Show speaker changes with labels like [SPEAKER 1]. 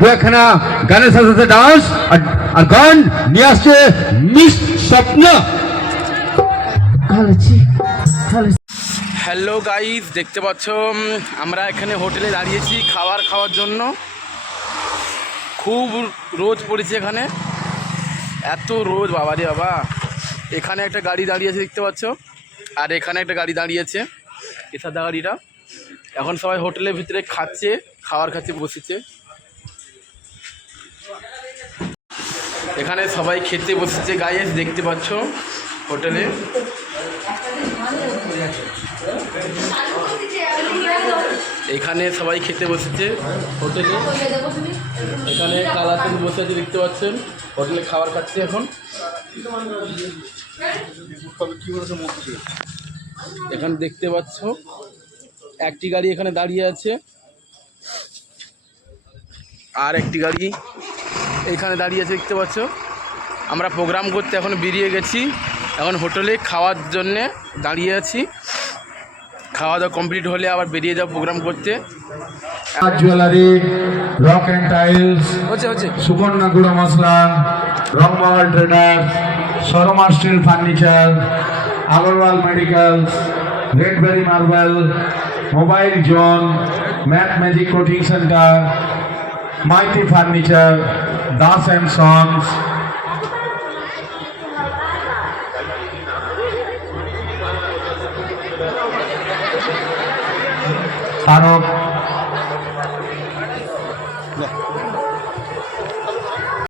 [SPEAKER 1] দুখানা গানের সাথে সাথে ডান্স আর গান নিয়ে আসছে মিস স্বপ্ন।
[SPEAKER 2] হ্যালো গাইজ দেখতে পাচ্ছ উম, আমরা এখানে হোটেলে দাঁড়িয়েছি খাবার খাওয়ার জন্য। খুব রোদ পড়েছে এখানে। এত রোদ বাবা রে বাবা। এখানে একটা গাড়ি দাঁড়িয়েছে দেখতে পাচ্ছ? আর এখানে একটা গাড়ি দাঁড়িয়েছে এ সাদা গাড়িটা। এখন সবাই হোটেলের ভিতরে খাচ্ছে খাওয়ার খাচ্ছে বসেছে। এখানে সবাই খেতে বসেছে গাইজ দেখতে পাচ্ছ হোটেলে। এখানে সবাই খেতে বসেছে হোটেলে। এখানে কালাতেন বসে আছে, দেখতে পাচ্ছেন। হোটেলে খাবার খাচ্ছে এখন। এখানে দেখতে পাচ্ছ, একটি গাড়ি এখানে দাঁড়িয়ে আছে। আর একটি গাড়ি এখানে দাঁড়িয়ে আছে দেখতে পাচ্ছ? আমরা প্রোগ্রাম করতে এখন বেরিয়ে গেছি। এখন হোটেলে খাওয়ার জন্যে দাঁড়িয়ে আছি। খাওয়া দাওয়া কমপ্লিট হলে আবার বেরিয়ে যাও প্রোগ্রাম করতে।
[SPEAKER 3] জুয়েলারি রক অ্যান্ড টাইলস
[SPEAKER 2] হচ্ছে হচ্ছে।
[SPEAKER 3] সুবর্ণ গুঁড়ো মশলা Rangmahal traders Sharma steel furniture Agarwal medical Redberry marble mobile zone math magic coaching centre Maiti furniture Das and Songs. Arab